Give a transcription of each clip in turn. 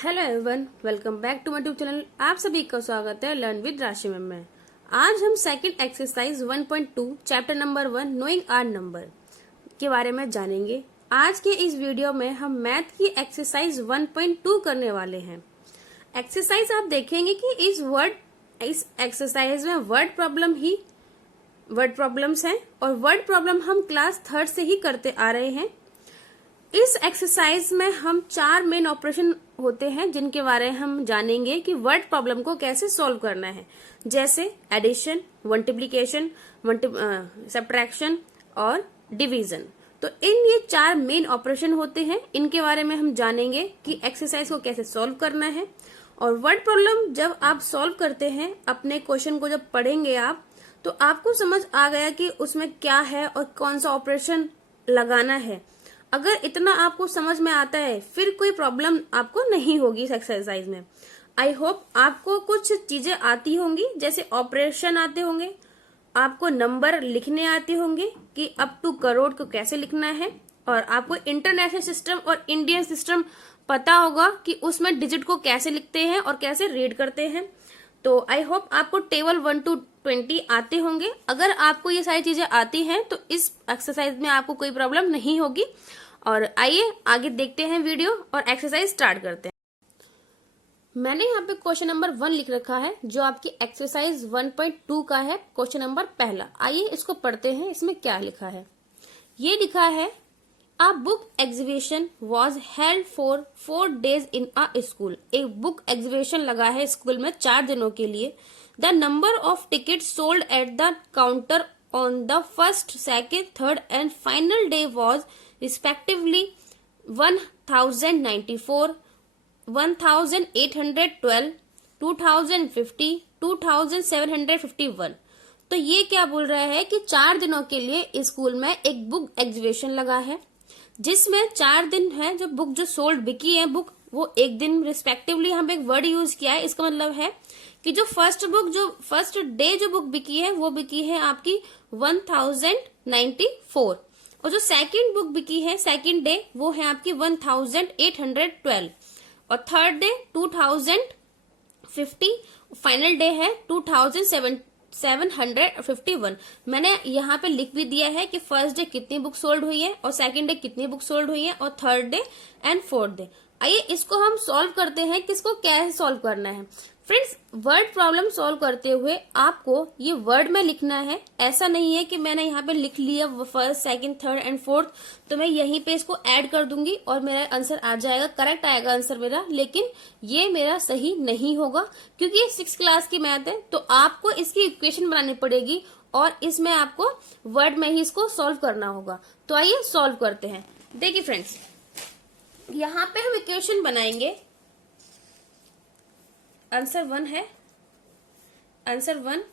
Hello everyone, welcome back to my YouTube channel. आप सभी का स्वागत है लर्न विद राशि में। आज हम second exercise 1.2 chapter number 1 knowing our number के बारे में जानेंगे। आज के इस वीडियो में हम मैथ की एक्सरसाइज 1.2 करने वाले हैं। एक्सरसाइज आप देखेंगे कि इस एक्सरसाइज में वर्ड प्रॉब्लम्स हैं और वर्ड प्रॉब्लम हम क्लास 3rd से ही करते आ रहे हैं। इस एक्सरसाइज में हम 4 मेन ऑपरेशन होते हैं जिनके बारे में हम जानेंगे कि वर्ड प्रॉब्लम को कैसे सॉल्व करना है, जैसे एडिशन, मल्टीप्लिकेशन, सब्ट्रैक्शन और डिवीजन। तो ये 4 मेन ऑपरेशन होते हैं, इनके बारे में हम जानेंगे कि एक्सरसाइज को कैसे सॉल्व करना है। और वर्ड प्रॉब्लम जब आप सॉल्व करते हैं, अपने क्वेश्चन को जब पढ़ेंगे आप, तो आपको समझ आ गया कि उसमें क्या है और कौन सा ऑपरेशन लगाना है। अगर इतना आपको समझ में आता है, फिर कोई प्रॉब्लम आपको नहीं होगी इस एक्सरसाइज में। आई होप आपको कुछ चीजें आती होंगी, जैसे ऑपरेशन आते होंगे, आपको नंबर लिखने आते होंगे कि अप टू करोड़ को कैसे लिखना है, और आपको इंटरनेशनल सिस्टम और इंडियन सिस्टम पता होगा कि उसमें डिजिट को कैसे लिखते हैं और कैसे रीड करते हैं। तो आई होप आपको टेबल 1 to 20 आते होंगे। अगर आपको ये सारी चीजें आती हैं तो इस एक्सरसाइज में आपको कोई प्रॉब्लम नहीं होगी। और आइए आगे देखते हैं वीडियो और एक्सरसाइज स्टार्ट करते हैं। मैंने यहाँ पे क्वेश्चन नंबर 1 लिख रखा है, जो आपकी एक्सरसाइज 1.2 का है। क्वेश्चन नंबर पहला, आइए इसको पढ़ते हैं। इसमें क्या लिखा है? ये लिखा है, A book exhibition was held for 4 days in a school. एक बुक एग्जीबिशन लगा है स्कूल में 4 दिनों के लिए। The number of tickets sold at the counter on the first, second, third and final day was respectively 1094, 1812, 2050, 2751। तो ये क्या बोल रहा है कि 4 दिनों के लिए स्कूल में एक बुक एग्जीबिशन लगा है, जिसमें 4 दिन है। जो बुक जो सोल्ड बिकी है बुक, वो एक दिन रिस्पेक्टिवली हम एक वर्ड यूज किया है। इसका मतलब है कि जो फर्स्ट डे जो बुक बिकी है वो बिकी है आपकी 1094, और जो सेकंड बुक बिकी है सेकंड डे वो है आपकी 1812, और थर्ड डे 2050, फाइनल डे है 2751। मैंने यहाँ पे लिख भी दिया है कि फर्स्ट डे कितनी बुक सोल्ड हुई है और सेकंड डे कितनी बुक सोल्ड हुई है और third day and fourth day. आइए इसको हम सॉल्व करते हैं कि इसको कैसे सॉल्व करना है। फ्रेंड्स, वर्ड प्रॉब्लम सॉल्व करते हुए आपको ये वर्ड में लिखना है। ऐसा नहीं है कि मैंने यहाँ पे लिख लिया first, second, third and fourth, तो मैं यहीं पे इसको ऐड कर दूंगी और मेरा आंसर आ जाएगा, करेक्ट आएगा आंसर मेरा। लेकिन ये मेरा सही नहीं होगा, क्योंकि ये 6th क्लास की मैथ है। तो आपको इसकी इक्वेशन बनानी पड़ेगी और इसमें आपको वर्ड में ही इसको सॉल्व करना होगा। तो आइए सॉल्व करते हैं। देखिए फ्रेंड्स, यहाँ पे हम इक्वेशन बनाएंगे। आंसर 1 है, आंसर 1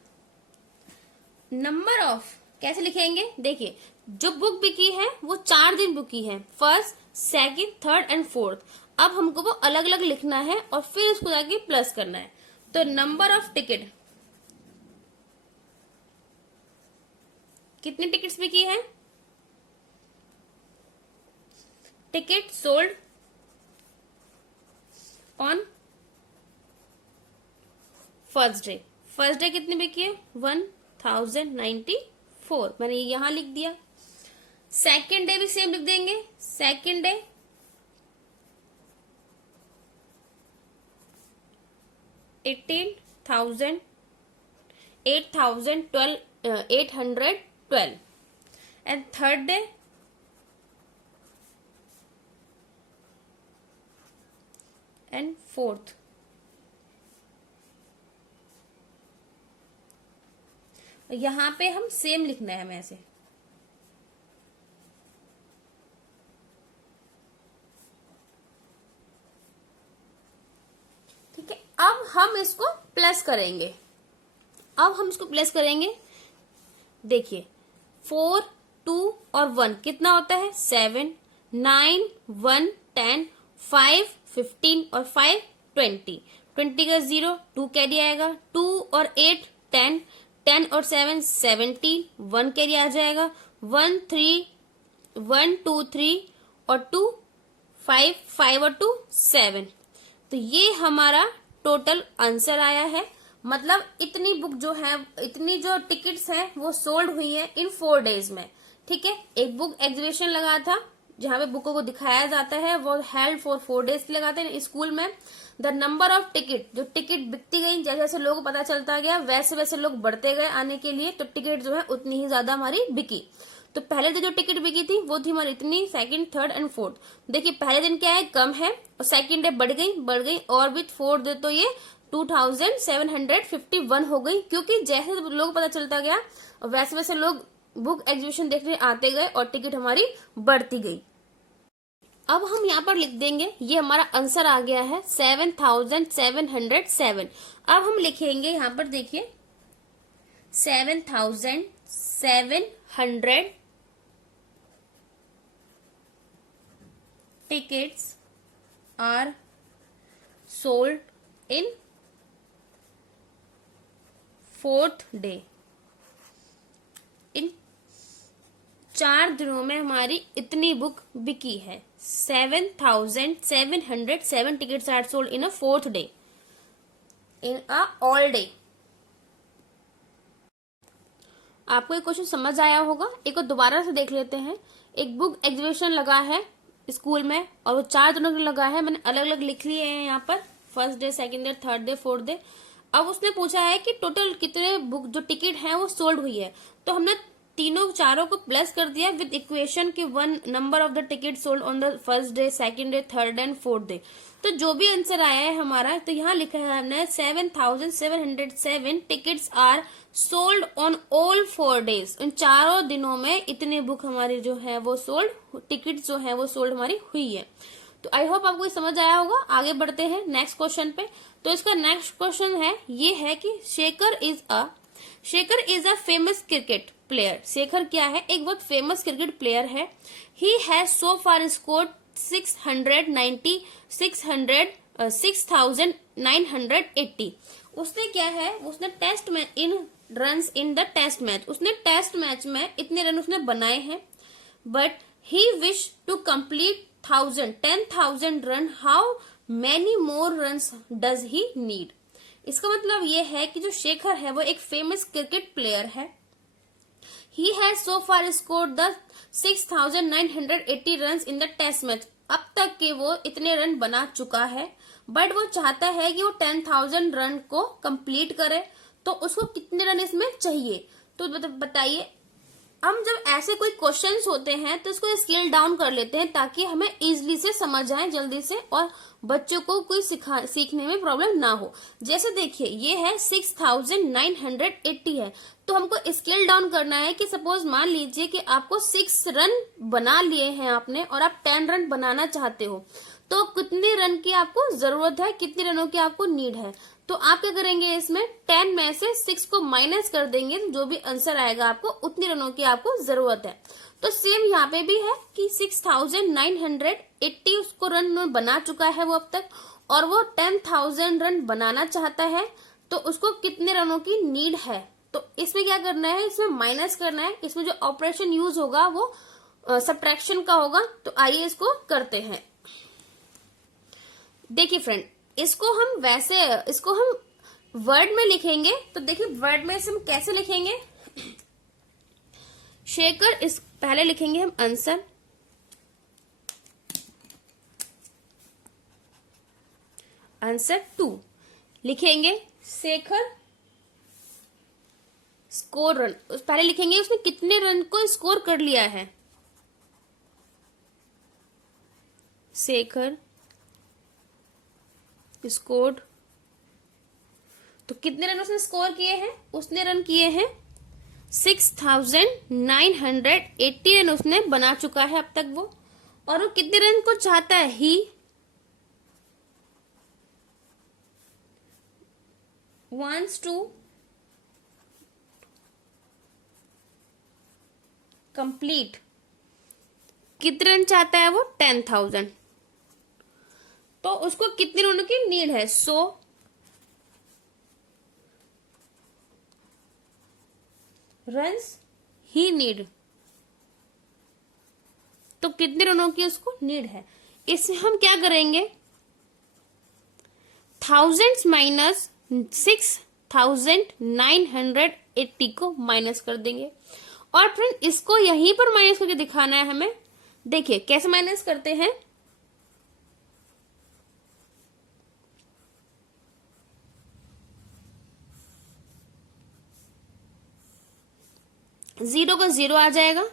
नंबर ऑफ कैसे लिखेंगे? देखिए, जो बुक बिकी है वो 4 दिन बुकी है, first, second, third and fourth. अब हमको वो अलग अलग लिखना है और फिर उसको जाके प्लस करना है। तो नंबर ऑफ टिकट, कितनी टिकट्स बिकी है? Ticket sold on first day कितनी बिकी है? 1094, मैंने ये यहां लिख दिया। सेकेंड डे भी सेम लिख देंगे। Second day 812 and third day and fourth. यहां पे हम सेम लिखना है हमें ऐसे। ठीक है, अब हम इसको प्लस करेंगे। देखिए, 4, 2 और 1 कितना होता है? 7, 9, 1, 10, 5, 15 और 5, 20। 20 का 0, 2 कैरी आएगा। 2 और 8, 10, 10 और 7, 17, 1 कैरी आ जाएगा। 1, 2, 3 और 2, 5 और 2, 7। तो ये हमारा टोटल आंसर आया है। मतलब इतनी बुक जो है, इतनी जो टिकट्स हैं वो सोल्ड हुई है इन 4 डेज में। ठीक है, एक बुक एग्जीबिशन लगा था जहां पे बुकों को दिखाया जाता है, वो हेल्ड फॉर 4 डेज के लगाते हैं स्कूल में। द नंबर ऑफ टिकट, जो टिकट बिकती गई, जैसे जैसे लोगों को पता चलता गया वैसे वैसे लोग बढ़ते गए आने के लिए, तो टिकट जो है उतनी ही ज्यादा हमारी बिकी। तो पहले दिन जो टिकट बिकी थी वो थी हमारी इतनी, सेकंड, थर्ड एंड फोर्थ। देखिए पहले दिन क्या है, कम है, और सेकंड डे बढ़ गई, और विथ फोर्थ डे तो ये 2751 हो गई, क्योंकि जैसे लोगों को पता चलता गया वैसे वैसे लोग बुक एग्जीबिशन देखने आते गए और टिकट हमारी बढ़ती गई। अब हम यहाँ पर लिख देंगे, ये हमारा आंसर आ गया है 7707। अब हम लिखेंगे यहाँ पर, देखिए 7700 tickets are sold in 4th day। इन 4 दिनों में हमारी इतनी बुक बिकी है। 7707 tickets are sold in a 4th day, in a all day। आपको एक क्वेश्चन समझ आया होगा, एक को दोबारा से देख लेते हैं। एक बुक एग्जीबिशन लगा है स्कूल में और वो 4 दिनों के लगा है, मैंने अलग अलग लिख लिए हैं यहाँ पर, first day, second day, third day, fourth day. अब उसने पूछा है कि टोटल कितने बुक जो टिकट है वो सोल्ड हुई है, तो हमने तीनों चारों को प्लस कर दिया विद इक्वेशन की one number of the ticket sold on the first day, second day, third and fourth day. तो जो भी आंसर आया है हमारा, तो यहाँ लिखा है हमने 7707 tickets are sold on all 4 days. इन चारों दिनों में इतनी बुक हमारी जो है वो सोल्ड, टिकट जो है वो सोल्ड हमारी हुई है। तो आई होप आपको समझ आया होगा। आगे बढ़ते हैं नेक्स्ट क्वेश्चन पे। तो इसका नेक्स्ट क्वेश्चन है, ये है कि Shekhar is a famous cricket player. Shekhar क्या है, एक बहुत फेमस क्रिकेट प्लेयर है। He has so far scored 6,980। उसने क्या है, उसने टेस्ट में in runs in the test match, उसने टेस्ट मैच में इतने रन उसने बनाए हैं। But he wish to complete 10,000 run, how many more runs does he need. इसका मतलब ये है कि जो शेखर है वो एक फेमस क्रिकेट प्लेयर है। He has so far scored the 6,980 runs in the test match. अब तक के वो इतने रन बना चुका है, बट वो चाहता है कि वो 10,000 रन को कंप्लीट करे। तो उसको कितने रन इसमें चाहिए, तो बताइए। हम जब ऐसे कोई क्वेश्चंस होते हैं तो इसको स्केल डाउन कर लेते हैं ताकि हमें इजीली से समझ आए जल्दी से, और बच्चों को कोई सीखने में प्रॉब्लम ना हो। जैसे देखिए ये है 6,980 है, तो हमको स्केल डाउन करना है कि सपोज मान लीजिए कि आपको 6 रन बना लिए हैं आपने और आप 10 रन बनाना चाहते हो, तो कितने रन की आपको जरूरत है, कितने रनों की आपको नीड है। तो आप क्या करेंगे, इसमें 10 में से 6 को माइनस कर देंगे, जो भी आंसर आएगा आपको उतनी रनों की आपको जरूरत है। तो सेम यहाँ पे भी है कि 6,980 उसको रन बना चुका है वो अब तक, और वो 10,000 रन बनाना चाहता है, तो उसको कितने रनों की नीड है। तो इसमें क्या करना है, इसमें माइनस करना है। इसमें जो ऑपरेशन यूज होगा वो सब्ट्रैक्शन का होगा। तो आइए इसको करते हैं। देखिए फ्रेंड, इसको हम वर्ड में लिखेंगे। तो देखिए वर्ड में इसे हम कैसे लिखेंगे, शेखर इस पहले लिखेंगे हम आंसर 2 लिखेंगे। शेखर स्कोर रन, पहले लिखेंगे उसने कितने रन को स्कोर कर लिया है। शेखर स्कोर्ड, तो कितने रन उसने स्कोर किए हैं, उसने रन किए हैं 6,980 रन उसने बना चुका है अब तक वो। और वो कितने रन को चाहता है, ही wants to complete, कितने रन चाहता है वो, 10,000। तो उसको कितने रनों की नीड है, 100 रन्स ही नीड। तो कितने रनों की उसको नीड है, इससे हम क्या करेंगे, थाउजेंड्स माइनस 6980 को माइनस कर देंगे। और फ्रेंड इसको यहीं पर माइनस करके दिखाना है हमें। देखिए कैसे माइनस करते हैं। जीरो का जीरो आ जाएगा,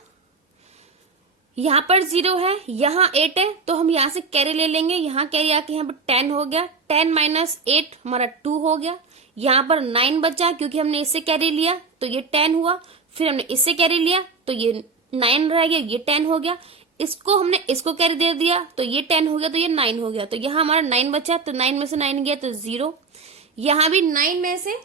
यहां पर जीरो है, यहां 8 है, तो हम यहां से कैरी ले लेंगे। यहां कैरी आके यहां पर 10 हो गया, 10 माइनस 8 हमारा 2 हो गया। यहां पर 9 बचा क्योंकि हमने इससे कैरी लिया तो ये 10 हुआ, फिर हमने इससे कैरी लिया तो ये 9 रह गया, ये 10 हो गया। इसको हमने इसको कैरी दे दिया तो ये 10 हो गया, तो ये 9 हो गया। तो यहाँ हमारा 9 बचा, तो 9 में से 9 गया तो 0। यहां भी 9 में से,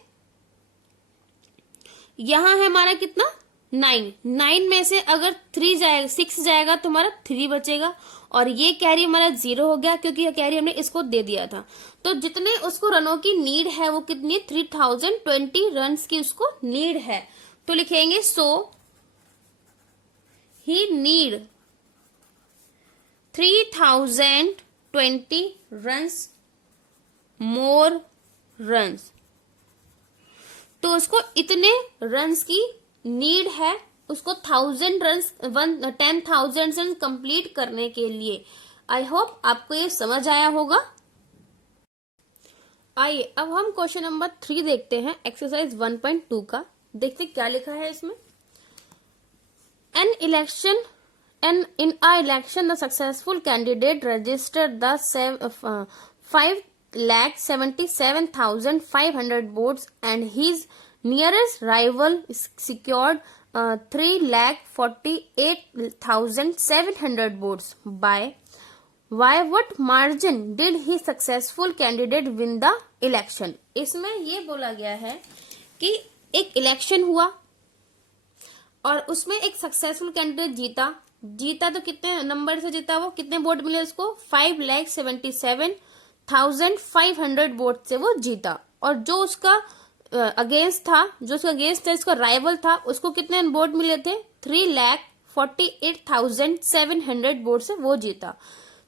यहां है हमारा कितना 9, 9 में से अगर 3 जाएगा 6 जाएगा तो हमारा 3 बचेगा। और ये कैरी हमारा 0 हो गया क्योंकि यह कैरी हमने इसको दे दिया था। तो जितने उसको रनों की नीड है वो कितनी, 3020 रन्स की उसको नीड है। तो लिखेंगे सो ही नीड 3020 रन्स मोर रन्स। तो उसको इतने रन्स की नीड है, उसको 1000 रन्स 10,000 रन कंप्लीट करने के लिए। आई होप आपको ये समझ आया होगा। आइए अब हम क्वेश्चन नंबर 3 देखते हैं, एक्सरसाइज 1.2 का। देखते क्या लिखा है इसमें। In a election, the successful candidate registered the 5,77,500 votes, and his nearest rival secured 3,48,700 votes. By what margin did he successful candidate win the election? इसमें ये बोला गया है कि एक इलेक्शन हुआ और उसमें एक सक्सेसफुल कैंडिडेट जीता तो कितने नंबर से जीता, वो कितने वोट मिले उसको, 5,77,500 वोट से वो जीता। और जो उसका अगेंस्ट था, उसका राइवल था, उसको कितने वोट मिले थे, 3,48,700 वोट से वो जीता।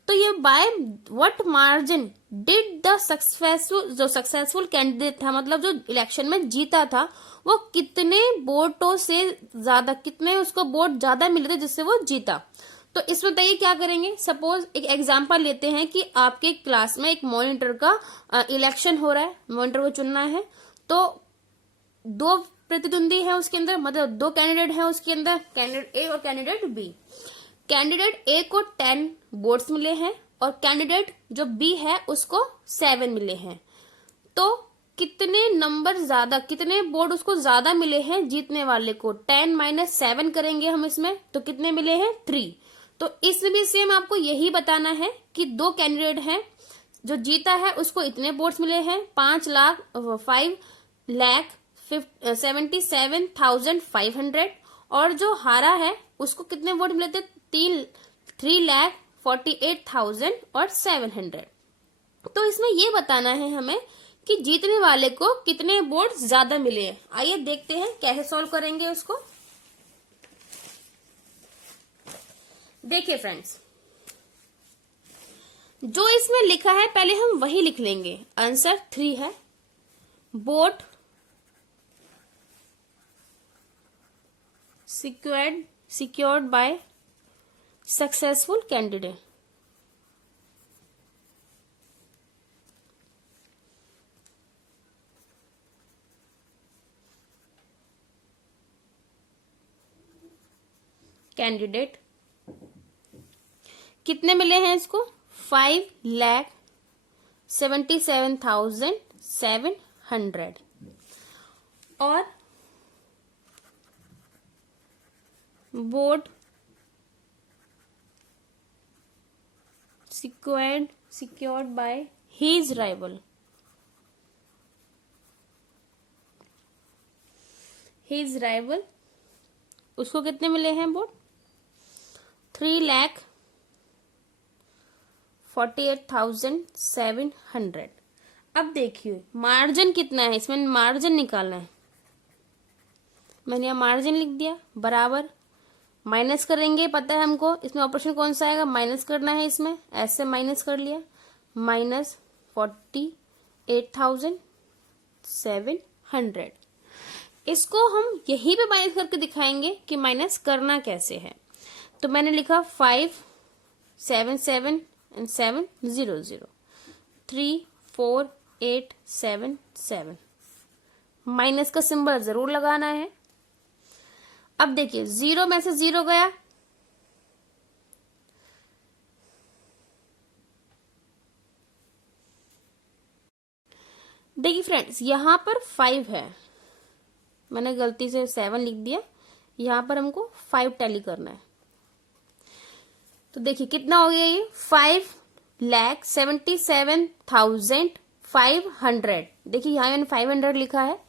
तो ये by what margin did the successful candidate था, मतलब जो इलेक्शन में जीता था, वो कितने वोटों से ज्यादा, कितने उसको वोट ज्यादा मिले थे जिससे वो जीता। तो इसमें बताइए क्या करेंगे। सपोज एक एग्जांपल लेते हैं कि आपके क्लास में एक मॉनिटर का इलेक्शन हो रहा है, मॉनिटर को चुनना है। तो 2 प्रतिद्वंदी है उसके अंदर, मतलब 2 कैंडिडेट है उसके अंदर, कैंडिडेट ए और कैंडिडेट बी। कैंडिडेट ए को 10 वोट्स मिले हैं और कैंडिडेट जो बी है उसको 7 मिले हैं। तो कितने नंबर ज्यादा, कितने वोट उसको ज्यादा मिले हैं जीतने वाले को, 10 माइनस 7 करेंगे हम इसमें, तो कितने मिले हैं 3। तो इसमें भी सेम आपको यही बताना है कि 2 कैंडिडेट हैं, जो जीता है उसको इतने वोट्स मिले हैं 5,77,500, और जो हारा है उसको कितने वोट मिले थे, 3,48,700। तो इसमें ये बताना है हमें कि जीतने वाले को कितने वोट ज्यादा मिले हैं। आइए देखते हैं कैसे सॉल्व करेंगे उसको। देखिए फ्रेंड्स, जो इसमें लिखा है पहले हम वही लिख लेंगे। आंसर 3 है। Vote secured by successful candidate। Candidate कितने मिले हैं इसको, 5,77,700। और vote secured by his rival। उसको कितने मिले हैं वोट, 3,48,700। अब देखिए मार्जिन कितना है, इसमें मार्जिन निकालना है। मैंने यहाँ मार्जिन लिख दिया, बराबर माइनस करेंगे, पता है हमको इसमें ऑपरेशन कौन सा आएगा, माइनस करना है। इसमें ऐसे माइनस कर लिया, -48 8,700। इसको हम यहीं पे माइनस करके दिखाएंगे कि माइनस करना कैसे है। तो मैंने लिखा 5 7 7 एंड 7 0 0 3 4 8 7 7। माइनस का सिंबल जरूर लगाना है। अब देखिए 0 में से 0 गया, देखिए फ्रेंड्स यहां पर 5 है, मैंने गलती से 7 लिख दिया, यहां पर हमको 5 टैली करना है। तो देखिए कितना हो गया ये 5,77,500। देखिए यहां मैंने 500 लिखा है,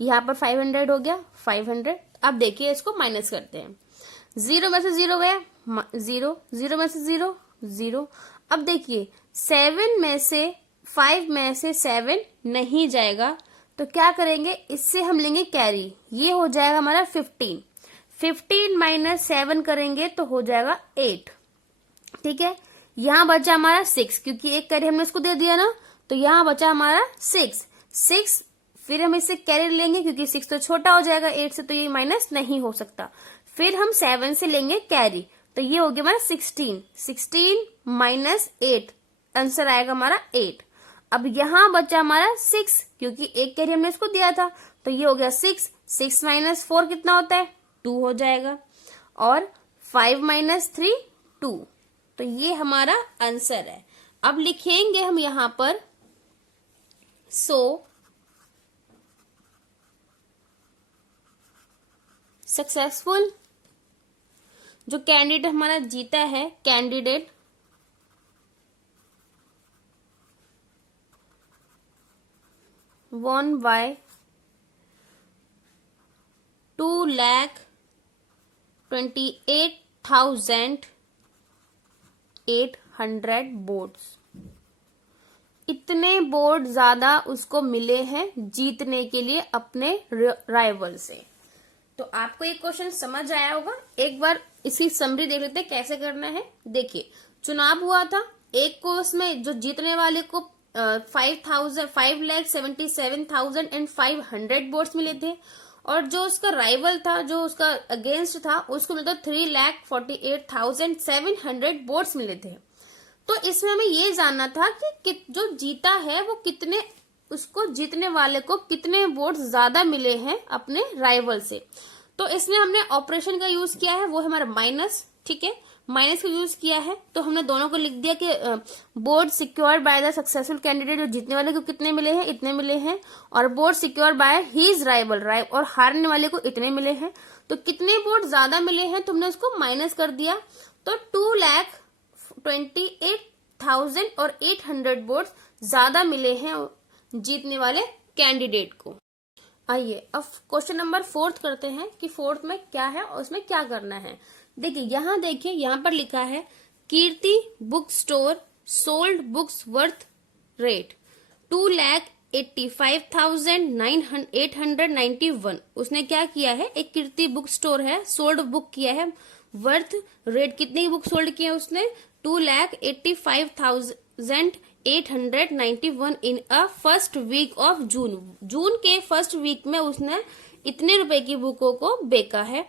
यहां पर 500 हो गया 500। अब देखिए इसको माइनस करते हैं। 0 में से 0 गया 0, 0 में से 0 0। अब देखिए 7 में से 5 में से 7 नहीं जाएगा, तो क्या करेंगे, इससे हम लेंगे कैरी, ये हो जाएगा हमारा 15। 15 माइनस 7 करेंगे तो हो जाएगा 8। ठीक है, यहां बचा हमारा 6, क्योंकि एक कैरी हमने इसको दे दिया ना, तो यहां बचा हमारा 6। फिर हम इससे कैरी लेंगे क्योंकि 6 तो छोटा हो जाएगा 8 से, तो ये माइनस नहीं हो सकता। फिर हम 7 से लेंगे कैरी, तो ये हो गया हमारा 16 माइनस 8, आंसर आएगा हमारा 8। अब यहां बचा हमारा 6, क्योंकि एक कैरी हमने इसको दिया था, तो ये हो गया 6 माइनस 4 कितना होता है 2 हो जाएगा, और 5 माइनस 3 2। तो ये हमारा आंसर है। अब लिखेंगे हम यहां पर सक्सेसफुल, जो कैंडिडेट हमारा जीता है, कैंडिडेट won by 2,28,800 बोर्ड्स। इतने बोर्ड ज्यादा उसको मिले हैं जीतने के लिए अपने राइवल से। तो आपको ये क्वेश्चन समझ आया होगा। एक बार इसकी समरी देख लेते हैं कैसे करना है। देखिए चुनाव हुआ था, एक को उसमें जो जीतने वाले को 5,77,500 वोट्स मिले थे, और जो उसका राइवल था, जो उसका अगेंस्ट था, उसको मिला 3,48,700 वोट्स मिले थे। तो इसमें हमें ये जानना था कि जो जीता है वो कितने, उसको जीतने वाले को कितने वोट ज्यादा मिले हैं अपने राइवल से। तो इसमें हमने ऑपरेशन का यूज किया है, वो है हमारा माइनस। ठीक है, माइनस का यूज किया है, तो हमने दोनों को लिख दिया कि board secured by the successful candidate, जो जीतने वाले को कितने मिले हैं इतने मिले हैं, और board secured by his rival और हारने वाले को इतने मिले हैं। तो कितने बोर्ड ज्यादा मिले हैं तो हमने उसको माइनस कर दिया, तो 2,28,800 बोर्ड ज्यादा मिले हैं जीतने वाले कैंडिडेट को। आइए अब क्वेश्चन नंबर 4 करते हैं कि 4 में क्या है और उसमें क्या करना है। देखिए यहां पर लिखा है Kirti book store sold books worth rate 2,85,891। उसने क्या किया है, एक कीर्ति बुक स्टोर है, सोल्ड बुक किया है, वर्थ रेट कितने की बुक सोल्ड किया उसने 2,85,891 in a first week of June. जून के फर्स्ट वीक में उसने इतने रुपए की बुकों को बेचा है।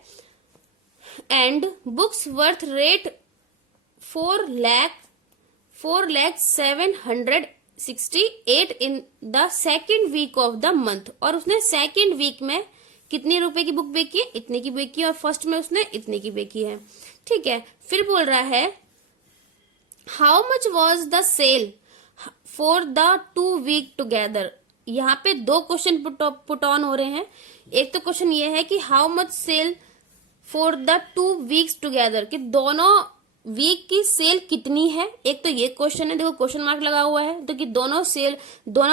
And books worth rate 4,768 in the second week of the month. और उसने सेकेंड वीक में कितने रुपए की बुक बेची है, इतने की बेची है, और फर्स्ट में उसने इतने की बेची है। ठीक है, फिर बोल रहा है how much was the sale for the 2 week together. यहाँ पे 2 क्वेश्चन पुट ऑन हो रहे हैं। एक तो क्वेश्चन ये है कि how much sale for the 2 weeks together, कि दोनों वीक की सेल कितनी है। एक तो ये क्वेश्चन है, देखो क्वेश्चन मार्क लगा हुआ है, तो कि दोनों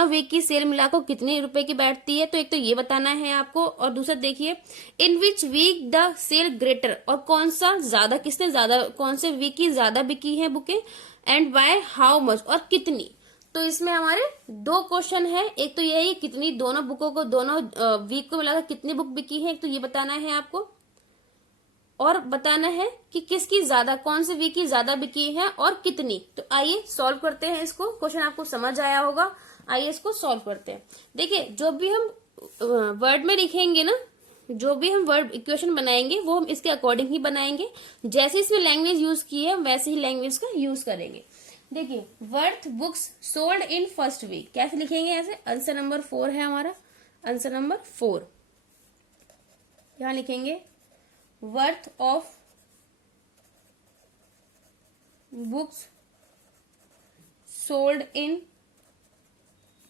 वीक की सेल मिलाकर कितने रुपए की बैठती है, तो एक तो ये बताना है आपको। और दूसरा देखिए in which week the sale greater, और कौन सा ज्यादा, किसने ज्यादा, कौन से वीक की ज्यादा बिकी है बुकें, एंड बाय हाउ मच, और कितनी। तो इसमें हमारे 2 क्वेश्चन है। एक तो ये है कितनी, दोनों बुकों को, दोनों वीक को मिलाकर कितनी बुक बिकी है, एक तो ये बताना है आपको। और बताना है कि किसकी ज्यादा, कौन से वीक की ज्यादा बिकी है और कितनी। तो आइए सॉल्व करते हैं इसको। क्वेश्चन आपको समझ आया होगा, आइए इसको सॉल्व करते हैं। देखिए, जो भी हम वर्ड में लिखेंगे ना, जो भी हम वर्ड इक्वेशन बनाएंगे वो हम इसके अकॉर्डिंग ही बनाएंगे। जैसे इसमें लैंग्वेज यूज की है वैसे ही लैंग्वेज का यूज करेंगे। देखिए, worth books sold in first week कैसे लिखेंगे? ऐसे आंसर नंबर 4 है हमारा, आंसर नंबर 4 यहां लिखेंगे। Worth of books sold in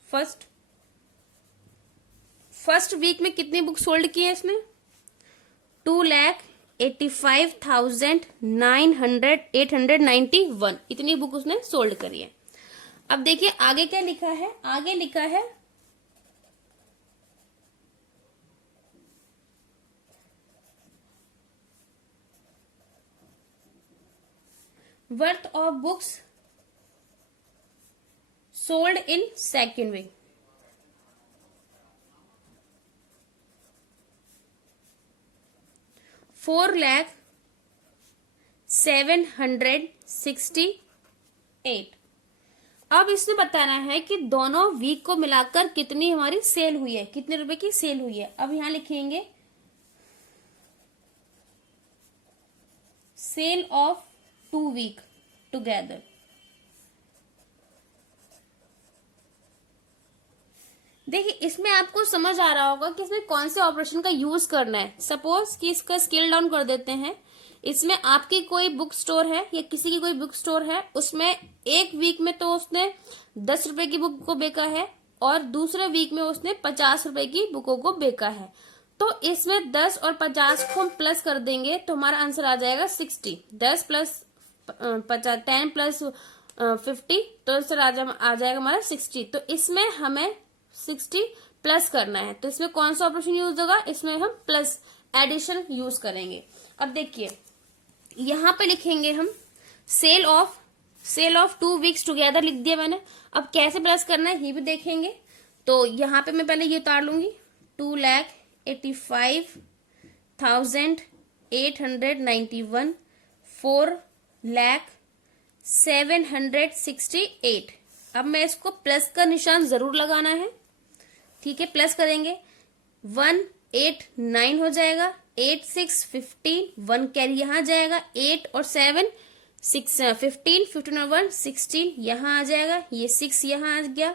first week में कितनी बुक सोल्ड की है इसने? 2,85,891 इतनी बुक उसने सोल्ड करी है। अब देखिए आगे क्या लिखा है, आगे लिखा है worth of books sold in second week. 4,768। अब इसमें बताना है कि दोनों वीक को मिलाकर कितनी हमारी सेल हुई है, कितने रुपए की सेल हुई है। अब यहां लिखेंगे सेल ऑफ 2 वीक टुगेदर। देखिए, इसमें आपको समझ आ रहा होगा कि इसमें कौन से ऑपरेशन का यूज करना है। सपोज कि इसका स्केल डाउन कर देते हैं। इसमें आपकी कोई बुक स्टोर है या किसी की कोई बुक स्टोर है, उसमें एक वीक में तो उसने 10 रुपए की बुक को बेचा है और दूसरे वीक में उसने 50 रुपए की बुकों को बेचा है। तो इसमें 10 और 50 को हम प्लस कर देंगे तो हमारा आंसर आ जाएगा 60। 10 प्लस 50, 10 प्लस 50 तो आंसर आ जाएगा हमारा 60। तो इसमें हमें 60 प्लस करना है। तो इसमें कौन सा ऑपरेशन यूज होगा? इसमें हम प्लस एडिशन यूज करेंगे। अब देखिए, यहां पे लिखेंगे हम सेल ऑफ 2 वीक्स टुगेदर लिख दिया मैंने। अब कैसे प्लस करना है ये भी देखेंगे। तो यहां पे मैं पहले ये उतार लूंगी, 2,85,891 4,07,68। अब मैं इसको प्लस का निशान जरूर लगाना है, ठीक है। प्लस करेंगे 189 हो जाएगा, 8 6 15 1 कैरी यहां जाएगा, 8 और 7 6 15 15 और 1 16 यहां आ जाएगा, ये 6 यहां आ गया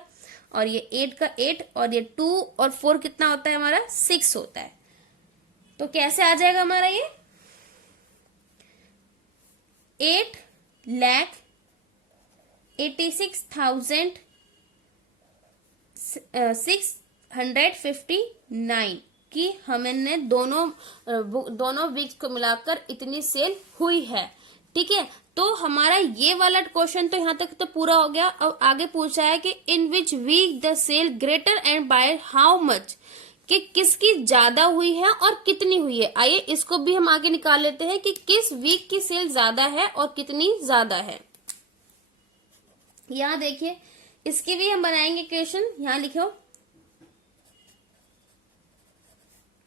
और ये 8 का 8 और ये 2 और 4 कितना होता है हमारा? 6 होता है। तो कैसे आ जाएगा हमारा ये 8,86,659 की हमने दोनों वीक्स को मिलाकर इतनी सेल हुई है, ठीक है। तो हमारा ये वाला क्वेश्चन तो यहां तक तो पूरा हो गया। अब आगे पूछा है कि in which week the sale greater and by how much, कि किसकी ज्यादा हुई है और कितनी हुई है। आइए इसको भी हम आगे निकाल लेते हैं कि किस वीक की सेल ज्यादा है और कितनी ज्यादा है। यहां देखिए, इसकी भी हम बनाएंगे इक्वेशन। यहां लिखो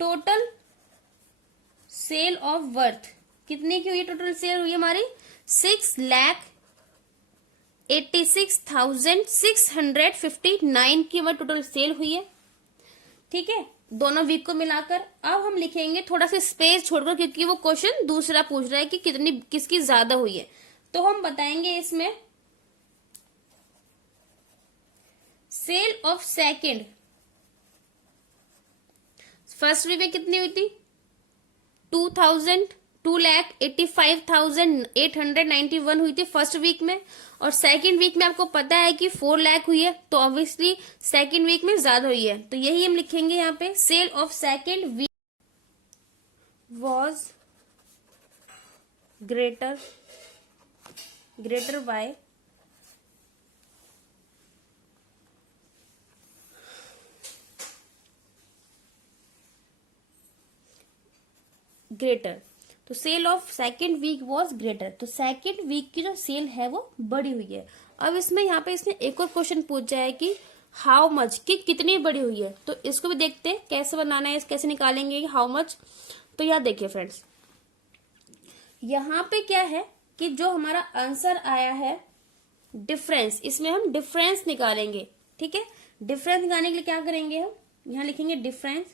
टोटल सेल ऑफ वर्थ कितने की हुई है? टोटल सेल हुई हमारी 6,86,659 की हमारी टोटल सेल हुई है, ठीक है, दोनों वीक को मिलाकर। अब हम लिखेंगे थोड़ा सा स्पेस छोड़कर, क्योंकि वो क्वेश्चन दूसरा पूछ रहा है कि किसकी ज्यादा हुई है। तो हम बताएंगे इसमें sale of second first week में कितनी हुई थी? 2,85,891 हुई थी फर्स्ट वीक में, और सेकेंड वीक में आपको पता है कि 4 लाख हुई है, तो ऑब्वियसली सेकेंड वीक में ज्यादा हुई है। तो यही हम लिखेंगे यहाँ पे, sale of second week was greater by greater. तो sale of second week was greater, तो सेकेंड वीक की जो सेल है वो बड़ी हुई है। अब इसमें यहाँ पे इसने एक और क्वेश्चन पूछा है कि हाउ मच, कि कितनी बड़ी हुई है। तो इसको भी देखते हैं कैसे बनाना है, कैसे निकालेंगे हाउ मच। तो यहाँ देखिए फ्रेंड्स, यहाँ पे क्या है कि जो हमारा आंसर आया है डिफरेंस, इसमें हम डिफरेंस निकालेंगे। ठीक है, डिफरेंस निकालने के लिए क्या करेंगे, हम यहां लिखेंगे डिफरेंस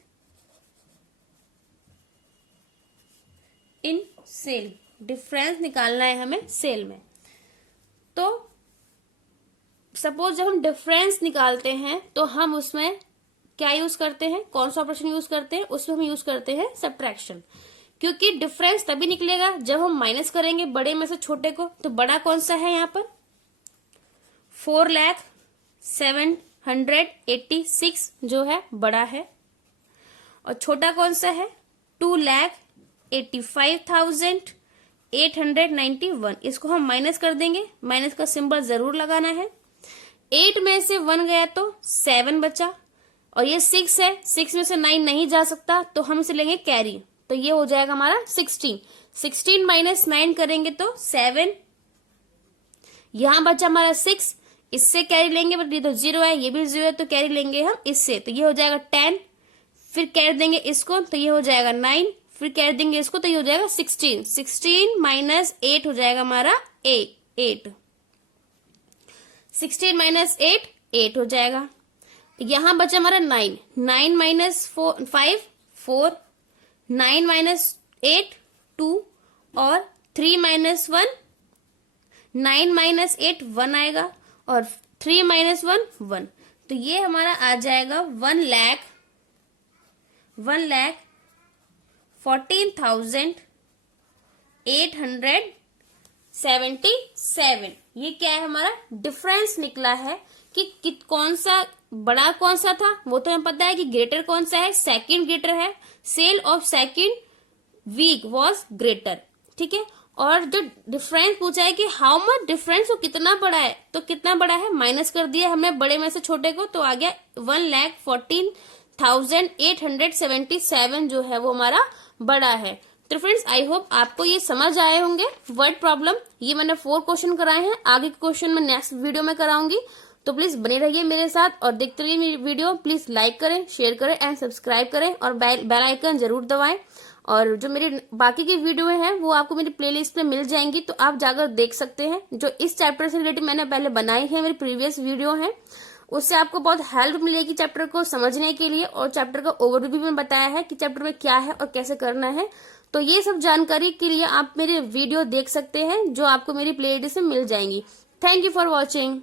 इन सेल। डिफरेंस निकालना है हमें सेल में। तो सपोज जब हम डिफरेंस निकालते हैं तो हम उसमें क्या यूज करते हैं, कौन सा ऑपरेशन यूज करते हैं, उसमें हम यूज करते हैं सब्ट्रैक्शन। क्योंकि डिफरेंस तभी निकलेगा जब हम माइनस करेंगे बड़े में से छोटे को। तो बड़ा कौन सा है यहाँ पर, 4,786 जो है बड़ा है, और छोटा कौन सा है 2,85,891। इसको हम माइनस कर देंगे, माइनस का सिंबल जरूर लगाना है। 8 में से 1 गया तो 7 बचा, और ये 6 है, 6 में से 9 नहीं जा सकता तो हम इसे लेंगे कैरी, तो ये हो जाएगा हमारा 16। 16 माइनस 9 करेंगे तो 7, यहां बचा हमारा 6, इससे कैरी लेंगे बट ये तो 0 है, ये भी 0 है तो कैरी लेंगे हम इससे, तो ये हो जाएगा 10। फिर कैरी देंगे इसको तो ये हो जाएगा 9, फिर कैरी देंगे इसको तो ये हो जाएगा 16। 16 माइनस 8 हो जाएगा हमारा 8। 16 माइनस 8 हो जाएगा। यहां बचा हमारा 9, 9 माइनस 5 4, 9 माइनस 8 2, और 3 माइनस 1 9 माइनस 8 1 आएगा, और 3 माइनस 1 1, तो ये हमारा आ जाएगा 1,14,877। ये क्या है, हमारा डिफरेंस निकला है कि कौन सा बड़ा कौन सा था, वो तो हमें पता है कि ग्रेटर कौन सा है, सेकंड ग्रेटर है, sale of second week was greater. ठीक है, और जो डिफरेंस पूछा है कि हाउ मच डिफरेंस, वो कितना बड़ा है, तो कितना बड़ा है माइनस कर दिया हमने बड़े में से छोटे को, तो आ गया 1,14,877 जो है वो हमारा बड़ा है। तो फ्रेंड्स आई होप आपको ये समझ आए होंगे वर्ड प्रॉब्लम। ये मैंने 4 क्वेश्चन कराए हैं, आगे के क्वेश्चन मैं नेक्स्ट वीडियो में कराऊंगी, तो प्लीज बने रहिए मेरे साथ और देखते रहिए मेरी वीडियो। प्लीज लाइक करें, शेयर करें एंड सब्सक्राइब करें, और बेल आइकन जरूर दबाएं। और जो मेरी बाकी की वीडियो हैं वो आपको मेरी प्लेलिस्ट में मिल जाएंगी, तो आप जाकर देख सकते हैं। जो इस चैप्टर से रिलेटेड मैंने पहले बनाई है, मेरी प्रीवियस वीडियो है, उससे आपको बहुत हेल्प मिलेगी चैप्टर को समझने के लिए, और चैप्टर का ओवरव्यू भी मैंने बताया है कि चैप्टर में क्या है और कैसे करना है। तो ये सब जानकारी के लिए आप मेरी वीडियो देख सकते हैं जो आपको मेरी प्लेलिस्ट में मिल जाएंगी। Thank you for watching.